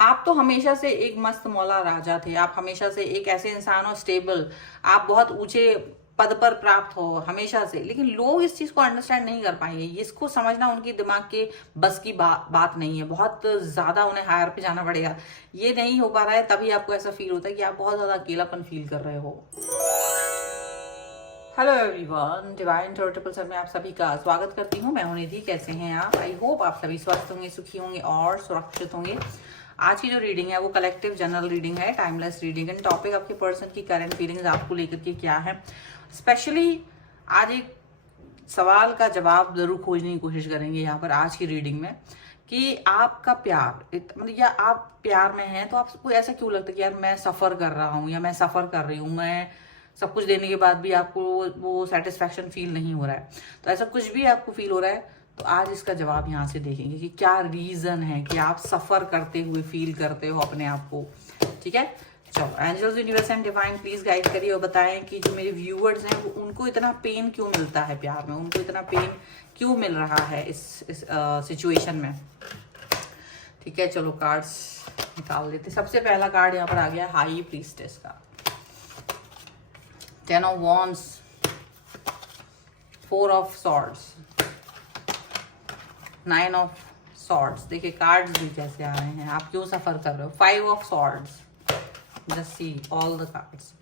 आप तो हमेशा से एक मस्त मौला राजा थे, आप हमेशा से एक ऐसे इंसान हो स्टेबल, आप बहुत ऊंचे पद पर प्राप्त हो हमेशा से, लेकिन लोग इस चीज को अंडरस्टैंड नहीं कर पाएंगे। इसको समझना उनकी दिमाग के बस की बात नहीं है, बहुत ज्यादा उन्हें हायर पे जाना पड़ेगा। ये नहीं हो पा रहा है, तभी आपको ऐसा फील होता है कि आप बहुत ज्यादा अकेलापन फील कर रहे हो। Hello everyone, divine total sir में आप सभी का स्वागत करती हूँ। मैं हूं निधि। कैसे हैं आप? आई होप आप सभी स्वस्थ होंगे, सुखी होंगे और सुरक्षित होंगे। आज की जो रीडिंग है वो कलेक्टिव जनरल रीडिंग है, टाइमलेस रीडिंग है। टॉपिक आपके पर्सन की करंट फीलिंग्स आपको लेकर के क्या है। स्पेशली आज एक सवाल का जवाब जरूर खोजने की कोशिश करेंगे यहाँ पर आज की रीडिंग में, कि आपका प्यार मतलब या आप प्यार में हैं तो आपको ऐसा क्यों लगता है कि यार मैं सफर कर रहा हूँ या मैं सफर कर रही हूँ, मैं सब कुछ देने के बाद भी आपको वो सेटिस्फैक्शन फील नहीं हो रहा है। तो ऐसा कुछ भी आपको फील हो रहा है तो आज इसका जवाब यहाँ से देखेंगे कि क्या रीजन है कि आप सफर करते हुए फील करते हो अपने आप को। ठीक है, चलो angels universe and divine please guide करिए और बताएं कि जो मेरे व्यूअर्स हैं वो उनको इतना पेन क्यों मिलता है प्यार में, उनको इतना पेन क्यों मिल रहा है इस सिचुएशन में। ठीक है, चलो कार्ड्स निकाल देते। सबसे पहला कार्ड यहाँ पर आ गया हाई प्रीस्टेस का, 10 of Wands, 4 of Swords, 9 of Swords। देखिए कार्ड्स भी कैसे आ रहे हैं, आप क्यों सफर कर रहे हो। 5 of Swords, just see all the cards,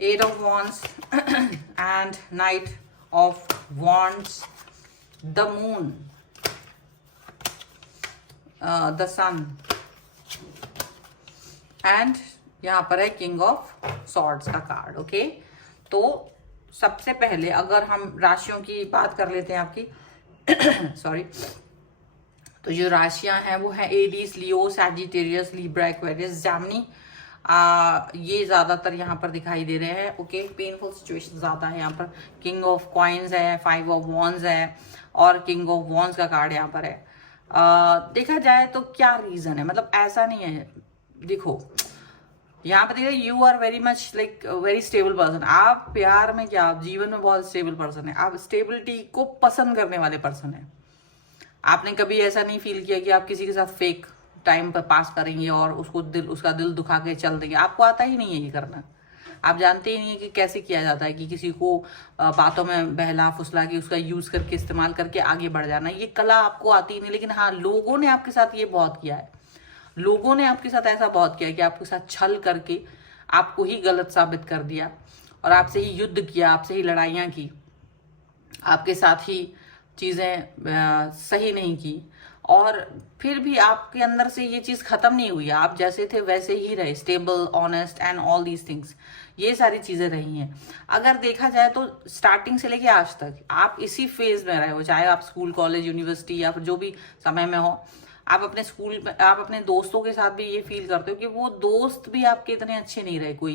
8 of Wands and Knight of Wands, the Moon, the Sun and यहाँ पर है किंग ऑफ सॉर्ड्स का कार्ड। ओके, तो सबसे पहले अगर हम राशियों की बात कर लेते हैं आपकी सॉरी, तो जो राशियां हैं वो है एरीज, लियो, सैजिटेरियस, लिब्रा, एक्वेरियस, जेमिनी। ये ज्यादातर यहाँ पर दिखाई दे रहे हैं। ओके, पेनफुल सिचुएशन ज्यादा है यहाँ पर। किंग ऑफ कॉइन्स है, 5 ऑफ वॉन्ड्स है और किंग ऑफ वॉन्ड्स का कार्ड यहाँ पर है। देखा जाए तो क्या रीजन है, मतलब ऐसा नहीं है। देखो यहाँ पे देखिए, you are very much like very stable person. आप प्यार में क्या, आप जीवन में बहुत स्टेबल पर्सन है। आप स्टेबिलिटी को पसंद करने वाले पर्सन है। आपने कभी ऐसा नहीं फील किया कि आप किसी के साथ फेक टाइम पर पास करेंगे और उसका दिल दुखा के चल देंगे। आपको आता ही नहीं है ये करना। आप जानते ही नहीं है कि कैसे किया जाता है, कि किसी को बातों में बहला फुसला के उसका यूज करके इस्तेमाल करके आगे बढ़ जाना। ये कला आपको आती ही नहीं, लेकिन हाँ लोगों ने आपके साथ ये बहुत किया है। लोगों ने आपके साथ ऐसा बहुत किया कि आपके साथ छल करके आपको ही गलत साबित कर दिया और आपसे ही युद्ध किया, आपसे ही लड़ाइयाँ की, आपके साथ ही चीज़ें सही नहीं की, और फिर भी आपके अंदर से ये चीज़ खत्म नहीं हुई। आप जैसे थे वैसे ही रहे, stable, honest and all these things. ये सारी चीज़ें रही हैं। अगर देखा जाए तो स्टार्टिंग से लेके आज तक आप इसी फेज में रहे हो, चाहे आप स्कूल, कॉलेज, यूनिवर्सिटी या फिर जो भी समय में हो। आप अपने स्कूल में, आप अपने दोस्तों के साथ भी ये फील करते हो कि वो दोस्त भी आपके इतने अच्छे नहीं रहे। कोई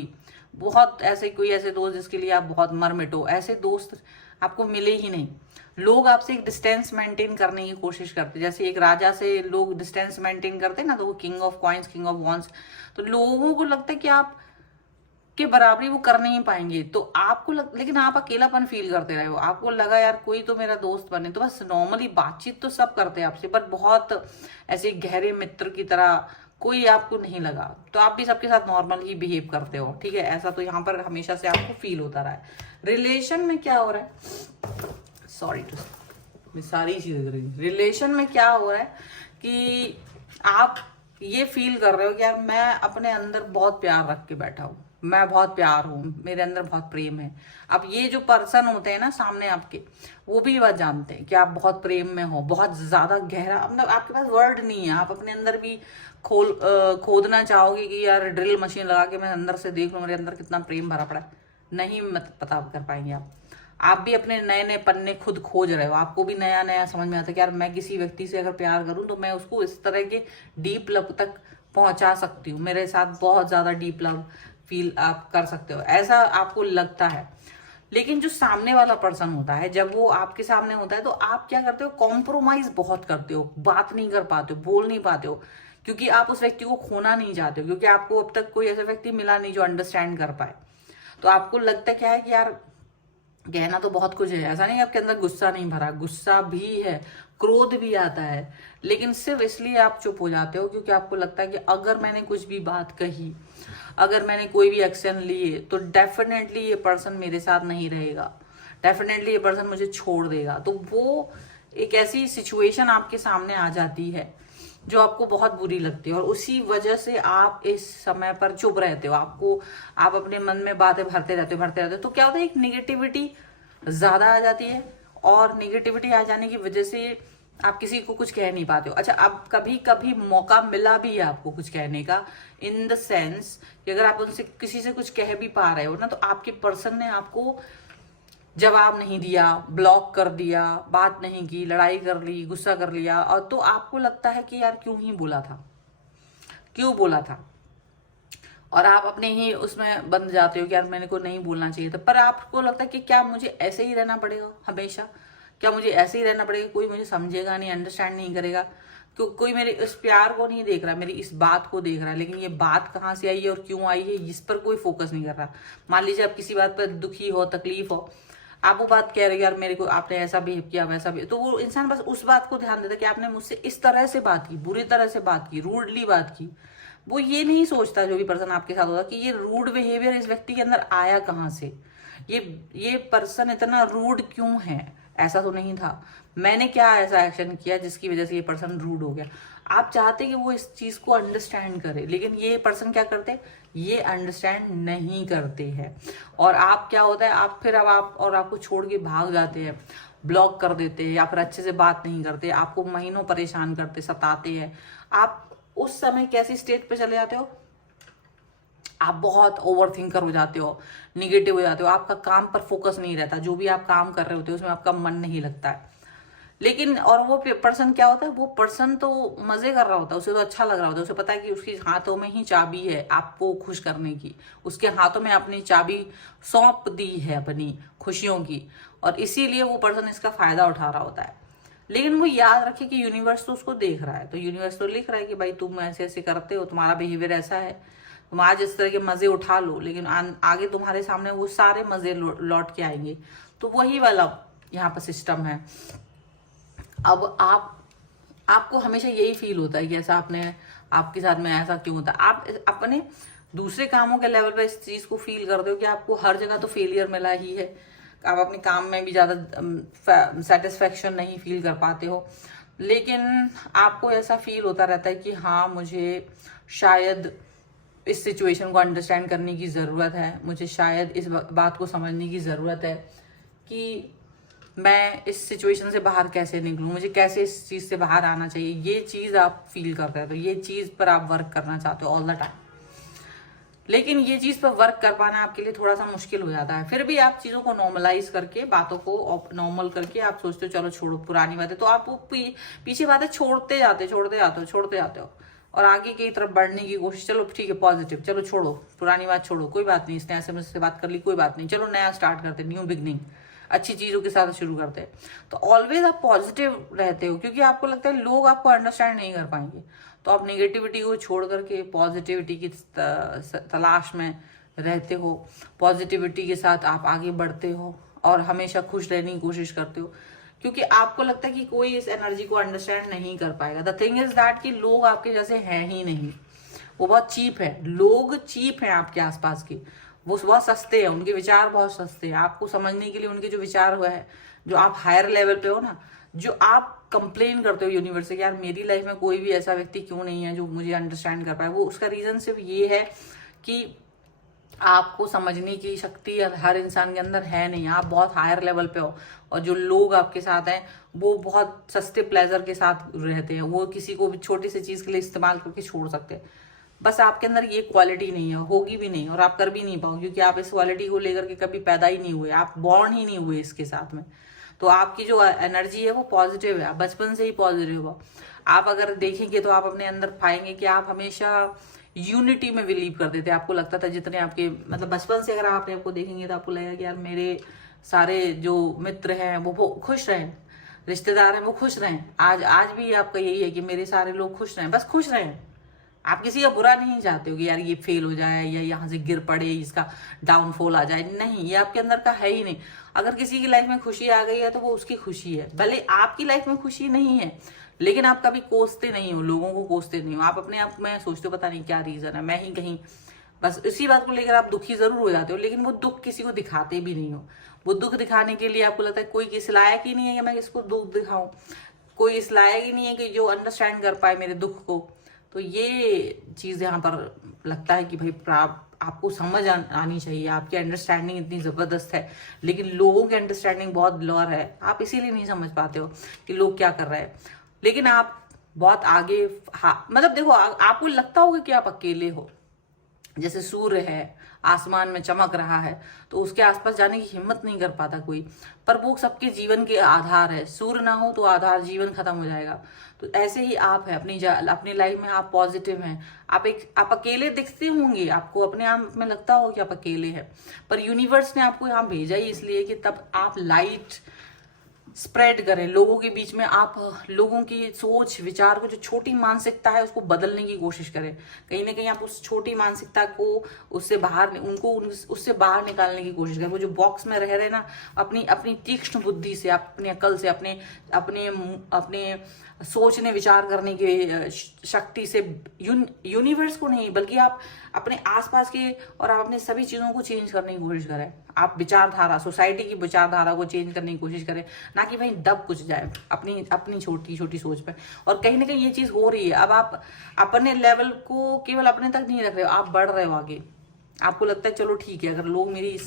ऐसे दोस्त जिसके लिए आप बहुत मर मिटो, ऐसे दोस्त आपको मिले ही नहीं। लोग आपसे एक डिस्टेंस मेंटेन करने की कोशिश करते, जैसे एक राजा से लोग डिस्टेंस मेंटेन करते ना, तो वो king of coins, king of wands, तो लोगों को लगता है कि आप के बराबरी वो कर नहीं पाएंगे। तो लेकिन आप अकेलापन फील करते रहे हो। आपको लगा यार कोई तो मेरा दोस्त बने। तो बस नॉर्मली बातचीत तो सब करते हैं आपसे, पर बहुत ऐसे गहरे मित्र की तरह कोई आपको नहीं लगा। तो आप भी सबके साथ नॉर्मल ही बिहेव करते हो। ठीक है, ऐसा तो यहाँ पर हमेशा से आपको फील होता रहा है। रिलेशन में क्या हो रहा है, सॉरी टू सारी चीजें, रिलेशन में क्या हो रहा है कि आप ये फील कर रहे हो कि यार मैं अपने अंदर बहुत प्यार रख के बैठा हूं, मैं बहुत प्यार हूं, मेरे अंदर बहुत प्रेम है। अब ये जो पर्सन होते हैं ना सामने आपके, वो भी बात जानते हैं कि आप बहुत प्रेम में हो, बहुत ज्यादा गहरा, मतलब आपके पास वर्ड नहीं है। आप अपने अंदर भी खोदना चाहोगे कि यार ड्रिल मशीन लगा के मैं अंदर से देख लूं मेरे अंदर कितना प्रेम भरा पड़ा है, नहीं मत पता कर पाएंगे आप भी अपने नए नए पन्ने खुद खोज रहे हो। आपको भी नया नया समझ में आता है कि यार मैं किसी व्यक्ति से अगर प्यार करूं तो मैं उसको इस तरह के डीप लव तक पहुंचा सकती हूँ, मेरे साथ बहुत ज्यादा डीप लव फील आप कर सकते हो, ऐसा आपको लगता है। लेकिन जो सामने वाला पर्सन होता है, जब वो आपके सामने होता है तो आप क्या करते हो, कॉम्प्रोमाइज बहुत करते हो, बात नहीं कर पाते हो, बोल नहीं पाते हो, क्योंकि आप उस व्यक्ति को खोना नहीं चाहते हो, क्योंकि आपको अब तक कोई ऐसा व्यक्ति मिला नहीं जो अंडरस्टैंड कर पाए। तो आपको लगता क्या है कि यार कहना तो बहुत कुछ है, ऐसा नहीं आपके अंदर गुस्सा नहीं भरा, गुस्सा भी है, क्रोध भी आता है, लेकिन सिर्फ इसलिए आप चुप हो जाते हो क्योंकि आपको लगता है कि अगर मैंने कुछ भी बात कही, अगर मैंने कोई भी एक्शन लिए तो डेफिनेटली ये पर्सन मेरे साथ नहीं रहेगा, डेफिनेटली ये पर्सन मुझे छोड़ देगा। तो वो एक ऐसी सिचुएशन आपके सामने आ जाती है जो आपको बहुत बुरी लगती है, और उसी वजह से आप इस समय पर चुप रहते हो, आप अपने मन में बातें भरते रहते हो। तो क्या होता है, एक निगेटिविटी ज्यादा आ जाती है, और निगेटिविटी आ जाने की वजह से आप किसी को कुछ कह नहीं पाते हो। अच्छा, अब कभी कभी मौका मिला भी है आपको कुछ कहने का, इन द सेंस कि अगर आप उनसे किसी से कुछ कह भी पा रहे हो ना, तो आपके पर्सन ने आपको जवाब नहीं दिया, ब्लॉक कर दिया, बात नहीं की, लड़ाई कर ली, गुस्सा कर लिया, और तो आपको लगता है कि यार क्यों ही बोला था, क्यों बोला था, और आप अपने ही उसमें बंद जाते हो कि यार मैंने को नहीं बोलना चाहिए था। पर आपको लगता है कि क्या मुझे ऐसे ही रहना पड़ेगा हमेशा, क्या मुझे ऐसे ही रहना पड़ेगा, कोई मुझे समझेगा नहीं, अंडरस्टैंड नहीं करेगा, कोई मेरे इस प्यार को नहीं देख रहा, मेरी इस बात को देख रहा है, लेकिन ये बात कहाँ से आई है और क्यों आई है इस पर कोई फोकस नहीं कर रहा। मान लीजिए आप किसी बात पर दुखी हो, तकलीफ हो, आप वो बात कह रहे हो यार मेरे को आपने ऐसा बिहेव किया, वैसा भी, तो वो इंसान बस उस बात को ध्यान देता है कि आपने मुझसे इस तरह से बात की, बुरी तरह से बात की, रूडली बात की। वो ये नहीं सोचता, जो भी पर्सन आपके साथ होता, कि ये रूड बिहेवियर इस व्यक्ति के अंदर आया कहाँ से, ये पर्सन इतना रूड क्यों है, ऐसा तो नहीं था, मैंने क्या ऐसा एक्शन किया जिसकी वजह से ये पर्सन रूड हो गया। आप चाहते कि वो इस चीज को अंडरस्टैंड करे, लेकिन ये पर्सन क्या करते, ये अंडरस्टैंड नहीं करते हैं, और आप क्या होता है, आप फिर अब आप और आपको छोड़ के भाग जाते हैं, ब्लॉक कर देते हैं, या फिर अच्छे से बात नहीं करते, आपको महीनों परेशान करते, सताते हैं। आप उस समय कैसी स्टेट पे चले जाते हो, आप बहुत ओवर थिंकर हो जाते हो, निगेटिव हो जाते हो, आपका काम पर फोकस नहीं रहता, जो भी आप काम कर रहे होते हो उसमें आपका मन नहीं लगता है। लेकिन और वो पर्सन क्या होता है, वो पर्सन तो मजे कर रहा होता है, उसे तो अच्छा लग रहा होता है, उसे पता है कि उसके हाथों में ही चाबी है आपको खुश करने की, उसके हाथों में अपनी चाबी सौंप दी है अपनी खुशियों की, और इसीलिए वो पर्सन इसका फायदा उठा रहा होता है। लेकिन वो याद रखे कि यूनिवर्स तो उसको देख रहा है, तो यूनिवर्स तो लिख रहा है कि भाई तुम ऐसे ऐसे करते हो, तुम्हारा बिहेवियर ऐसा है, तुम आज इस तरह के मजे उठा लो, लेकिन आगे तुम्हारे सामने वो सारे मजे लौट के आएंगे। तो वही वाला यहाँ पर सिस्टम है। अब आपको हमेशा यही फील होता है कि ऐसा आपके साथ में ऐसा क्यों होता है, आप अपने दूसरे कामों के लेवल पे इस चीज को फील करते हो कि आपको हर जगह तो फेलियर मिला ही है, आप अपने काम में भी ज्यादा सेटिस्फेक्शन नहीं फील कर पाते हो, लेकिन आपको ऐसा फील होता रहता है कि हाँ मुझे शायद इस सिचुएशन को अंडरस्टैंड करने की ज़रूरत है, मुझे शायद इस बात को समझने की ज़रूरत है कि मैं इस सिचुएशन से बाहर कैसे निकलूं, मुझे कैसे इस चीज़ से बाहर आना चाहिए, ये चीज़ आप फील करते हैं, तो ये चीज़ पर आप वर्क करना चाहते हो ऑल द टाइम। लेकिन ये चीज़ पर वर्क कर पाना आपके लिए थोड़ा सा मुश्किल हो जाता है। फिर भी आप चीज़ों को नॉर्मलाइज करके, बातों को नॉर्मल करके आप सोचते हो चलो छोड़ो पुरानी बातें, तो आप वो पीछे बातें छोड़ते जाते हो और आगे की तरफ बढ़ने की कोशिश, चलो ठीक है पॉजिटिव, चलो छोड़ो पुरानी बात, छोड़ो कोई बात नहीं, इसने ऐसे मुझसे बात कर ली, कोई बात नहीं, चलो नया स्टार्ट करते, न्यू बिगनिंग, अच्छी चीजों के साथ शुरू करते हैं। तो ऑलवेज आप पॉजिटिव रहते हो, क्योंकि आपको लगता है लोग आपको अंडरस्टैंड नहीं कर पाएंगे, तो आप नेगेटिविटी को छोड़ करके पॉजिटिविटी की तलाश में रहते हो, पॉजिटिविटी के साथ आप आगे बढ़ते हो और हमेशा खुश रहने की कोशिश करते हो, क्योंकि आपको लगता है कि कोई इस एनर्जी को अंडरस्टैंड नहीं कर पाएगा। द थिंग इज दैट कि लोग आपके जैसे हैं ही नहीं, वो बहुत चीप है, लोग चीप हैं आपके आसपास के, वो बहुत सस्ते हैं, उनके विचार बहुत सस्ते हैं, आपको समझने के लिए उनके जो विचार हुआ है, जो आप हायर लेवल पे हो ना, जो आप कंप्लेन करते हो यूनिवर्स से कि यार मेरी लाइफ में कोई भी ऐसा व्यक्ति क्यों नहीं है जो मुझे अंडरस्टैंड कर पाए, वो उसका रीजन सिर्फ ये है कि आपको समझने की शक्ति हर इंसान के अंदर है नहीं, आप बहुत हायर लेवल पे हो, और जो लोग आपके साथ हैं वो बहुत सस्ते प्लेजर के साथ रहते हैं, वो किसी को भी छोटी सी चीज के लिए इस्तेमाल करके छोड़ सकते हैं। बस आपके अंदर ये क्वालिटी नहीं है, होगी भी नहीं, और आप कर भी नहीं पाओ, क्योंकि आप इस क्वालिटी को लेकर के कभी पैदा ही नहीं हुए, आप बॉर्न ही नहीं हुए इसके साथ में। तो आपकी जो एनर्जी है वो पॉजिटिव है, आप बचपन से ही पॉजिटिव हो। आप अगर देखेंगे तो आप अपने अंदर पाएंगे कि आप हमेशा यूनिटी में बिलीव करते थे, आपको लगता था जितने आपके मतलब बचपन से अगर आप आपको देखेंगे तो आपको लगेगा कि यार मेरे सारे जो मित्र हैं वो खुश रहें, रिश्तेदार हैं वो खुश रहें, आज भी आपका यही है कि मेरे सारे लोग खुश रहें, बस खुश रहें। आप किसी का बुरा नहीं चाहते हो कि यार ये फेल हो जाए या यहाँ से गिर पड़े, इसका डाउनफॉल आ जाए, नहीं, ये आपके अंदर का है ही नहीं। अगर किसी की लाइफ में खुशी आ गई है तो वो उसकी खुशी है, भले आपकी लाइफ में खुशी नहीं है, लेकिन आप कभी कोसते नहीं हो, लोगों को कोसते नहीं हो, आप अपने आप में सोचते हो पता नहीं क्या रीजन है, मैं ही कहीं, बस इसी बात को लेकर आप दुखी जरूर हो जाते हो, लेकिन वो दुख किसी को दिखाते भी नहीं हो। वो दुख दिखाने के लिए आपको लगता है कोई किस लायक ही नहीं है कि मैं किसको दुख दिखाऊं, कोई इस लायक ही नहीं है कि जो अंडरस्टैंड कर पाए मेरे दुख को। तो ये चीज यहाँ पर लगता है कि भाई आपको समझ आनी चाहिए, आपकी अंडरस्टैंडिंग इतनी जबरदस्त है, लेकिन लोगों की अंडरस्टैंडिंग बहुत ब्लर है, आप इसीलिए नहीं समझ पाते हो कि लोग क्या कर रहे हैं। लेकिन आप बहुत आगे, मतलब देखो, आपको लगता होगा कि आप अकेले हो, जैसे सूर्य है आसमान में चमक रहा है तो उसके आसपास जाने की हिम्मत नहीं कर पाता कोई, पर वो सबके जीवन के आधार है, सूर्य ना हो तो आधार, जीवन खत्म हो जाएगा। तो ऐसे ही आप है अपनी लाइफ में, आप पॉजिटिव हैं, आप अकेले दिखते होंगे, आपको अपने आप में लगता हो कि आप अकेले हैं, पर यूनिवर्स ने आपको यहाँ भेजा ही इसलिए कि तब आप लाइट स्प्रेड करें लोगों के बीच में, आप लोगों की सोच विचार को, जो छोटी मानसिकता है उसको बदलने की कोशिश करें। कहीं ना कहीं आप उस छोटी मानसिकता को उससे बाहर, उससे बाहर निकालने की कोशिश करें। वो जो बॉक्स में रह रहे ना, अपनी तीक्ष्ण बुद्धि से, अपनी अकल से, अपने सोचने विचार करने की शक्ति से, यूनिवर्स को नहीं बल्कि आप अपने आसपास के और आप अपने सभी चीजों को चेंज करने की कोशिश करें। आप विचारधारा, सोसाइटी की विचारधारा को चेंज करने की कोशिश करें, ना कि भाई दब कुछ जाए अपनी छोटी छोटी सोच पे। और कहीं ना कहीं ये चीज हो रही है, अब आप अपने लेवल को केवल अपने तक नहीं रख रहे हो, आप बढ़ रहे हो आगे। आपको लगता है चलो ठीक है, अगर लोग मेरी इस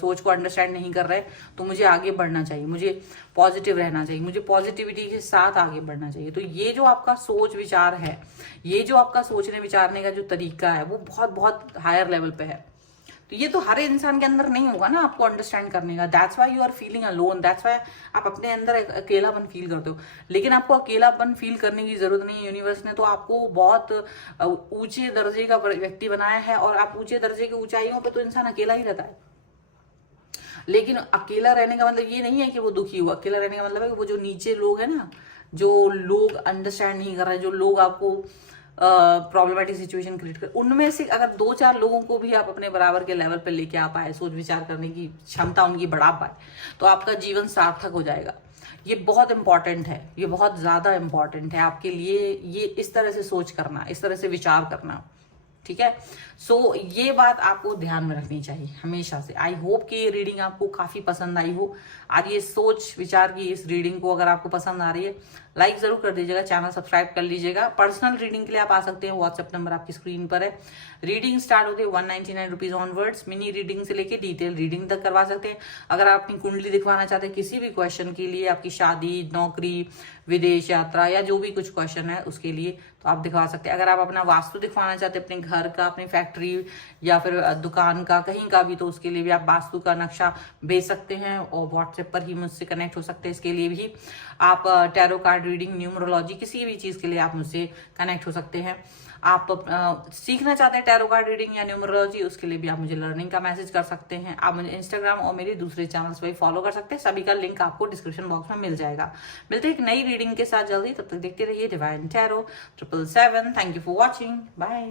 सोच को अंडरस्टैंड नहीं कर रहे तो मुझे आगे बढ़ना चाहिए, मुझे पॉजिटिव रहना चाहिए, मुझे पॉजिटिविटी के साथ आगे बढ़ना चाहिए। तो ये जो आपका सोच विचार है, ये जो आपका सोचने विचारने का जो तरीका है, वो बहुत बहुत हायर लेवल पे है। तो ये तो हर इंसान के अंदर नहीं होगा ना आपको अंडरस्टैंड करने का। That's why you are feeling alone, that's why आप अपने अंदर अकेलापन फील करते हो। लेकिन आपको अकेलापन फील करने की जरूरत नहीं है, यूनिवर्स ने तो आपको बहुत ऊंचे दर्जे का व्यक्ति बनाया है, और आप ऊंचे दर्जे की ऊंचाइयों पे तो इंसान अकेला ही रहता है। लेकिन अकेला रहने का मतलब ये नहीं है कि वो दुखी हुआ, अकेला रहने का मतलब है कि वो जो नीचे लोग हैं ना, जो लोग अंडरस्टैंड नहीं कर रहे, जो लोग आपको प्रॉब्लमेटिक सिचुएशन क्रिएट कर, उनमें से अगर 2-4 लोगों को भी आप अपने बराबर के लेवल पर लेके आ पाए, सोच विचार करने की क्षमता उनकी बढ़ा पाए, तो आपका जीवन सार्थक हो जाएगा। ये बहुत इंपॉर्टेंट है, ये बहुत ज्यादा इंपॉर्टेंट है आपके लिए, ये इस तरह से सोच करना, इस तरह से विचार करना, ठीक है। सो ये बात आपको ध्यान में रखनी चाहिए हमेशा से। आई होप कि ये रीडिंग आपको काफी पसंद आई हो। आज ये सोच विचार की इस रीडिंग को अगर आपको पसंद आ रही है, लाइक जरूर कर दीजिएगा, चैनल सब्सक्राइब कर लीजिएगा। पर्सनल रीडिंग के लिए आप आ सकते हैं, व्हाट्सएप नंबर आपकी स्क्रीन पर है। रीडिंग स्टार्ट होती है 199 रुपीज ऑनवर्ड्स। मिनी रीडिंग से लेके डिटेल रीडिंग तक करवा सकते हैं। अगर आप अपनी कुंडली दिखवाना चाहते हैं किसी भी क्वेश्चन के लिए, आपकी शादी, नौकरी, विदेश यात्रा या जो भी कुछ क्वेश्चन है उसके लिए, तो आप दिखवा सकते हैं। अगर आप अपना वास्तु दिखवाना चाहते हैं, अपने घर का, अपनी फैक्ट्री या फिर दुकान का, कहीं का भी, तो उसके लिए भी आप वास्तु का नक्शा भेज सकते हैं और व्हाट्सएप पर ही मुझसे कनेक्ट हो सकते हैं। इसके लिए भी आप टैरो कार्ड रीडिंग, न्यूमरोलॉजी, किसी भी चीज के लिए आप मुझसे कनेक्ट हो सकते हैं। आप सीखना चाहते हैं टैरो कार्ड रीडिंग या न्यूमरोलॉजी, उसके लिए भी आप मुझे लर्निंग का मैसेज कर सकते हैं। आप मुझे इंस्टाग्राम और मेरे दूसरे चैनल्स पर फॉलो कर सकते हैं, सभी का लिंक आपको डिस्क्रिप्शन बॉक्स में मिल जाएगा। मिलते हैं एक नई रीडिंग के साथ जल्दी, तब तक देखते रहिए divine tarot 777। Thank you for watching, bye.